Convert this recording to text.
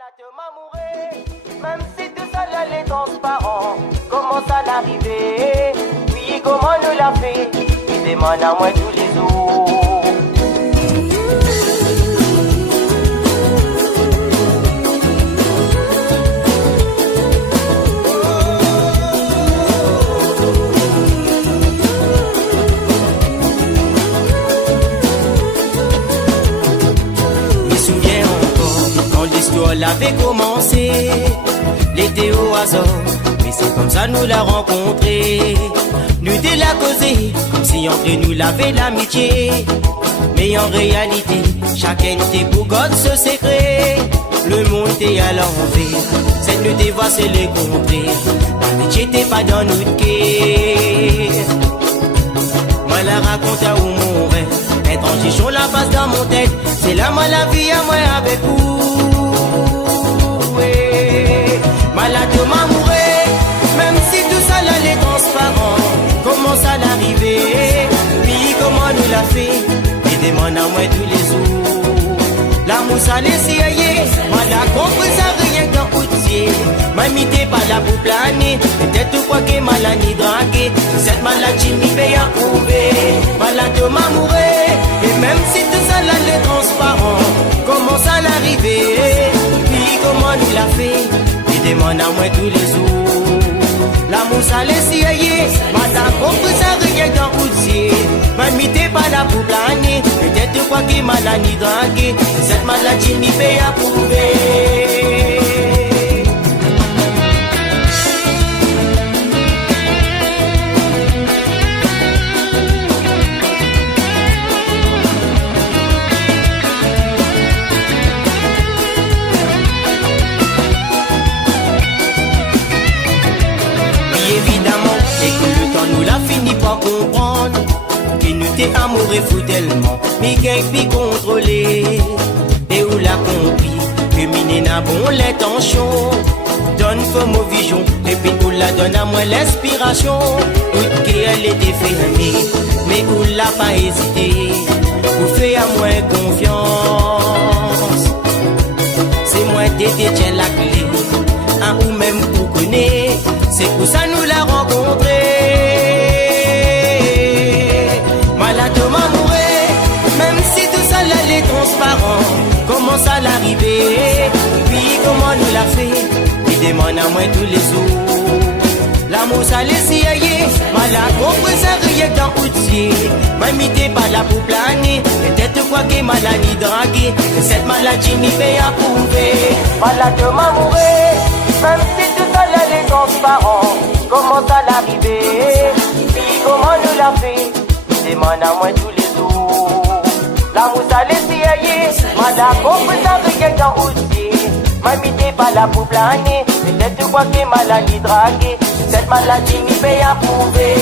Malade m'amourer, même si tout ça là est transparent. Comment ça l'arriver? Oui, comment nous l'a fait? Il demande à moi tous les jours. L'histoire avait commencé, l'été au hasard, mais c'est comme ça nous l'a rencontré. Nous de la causer, comme si entre nous l'avait l'amitié. Mais en réalité, chacun était pour God ce secret. Le monde était à l'envers, cette nuit des voix c'est les contraires. L'amitié n'était pas dans notre cœur. Moi la raconte à où mon rêve, être en chichon la passe dans mon tête. C'est là moi la vie à moi avec vous. Malade m'amourer, même si tout ça là est transparent. Comment ça l'arriver? Puis comment nous l'a fait? Il demande à moi tous les jours. L'amour ça les siaillé, moi la compris ça rien qu'un routier. Mamie pas là pour planer, peut-être tout quoi que maladie draguer. Cette maladie m'y paye à prouver. Malade m'amourer, et même si tout ça là est transparent. Comment ça l'arriver? Puis comment nous l'a fait? Demande à moi tous les jours. L'amour ça les siaillé, madame compris ça rien qu'un routier. Mamie t'es pas là pour planer, peut-être quoi qui maladie draguer. Cette maladie m'y paye à prouver. Nous l'a fini par comprendre que nous t'es amoureux fou tellement, mais qu'un pi contrôlé. Et où l'a compris que mine n'a bon l'intention. Donne comme au vision, et puis où la donne à moi l'inspiration. Où qu'elle était fermée, mais où l'a pas hésité. Où fait à moi confiance. C'est moi qui détiens la clé, hein, ou même pour connaître. C'est pour ça nous l'a rencontré. Les transparents, comment ça l'arriver? Puis comment nous l'a fait? Il demande à moi tous les jours. L'amour ça les siaillé, malade compris ça rien qu'un routier. Mamie t'es pas là pour planer, peut-être quoi que maladie draguer. Cette maladie m'y paye à prouver. Malade m'amourer, même si tout ça là est transparent. Comment ça l'arriver? Puis comment nous l'a fait? Il demande à moi tous les jours. L'amour ça les siaillé, madame compris ça rien qu'un routier. Mamie t'es pas là pour planer, peut-être quoi que maladie draguer. Cette maladie m'y paye à prouver.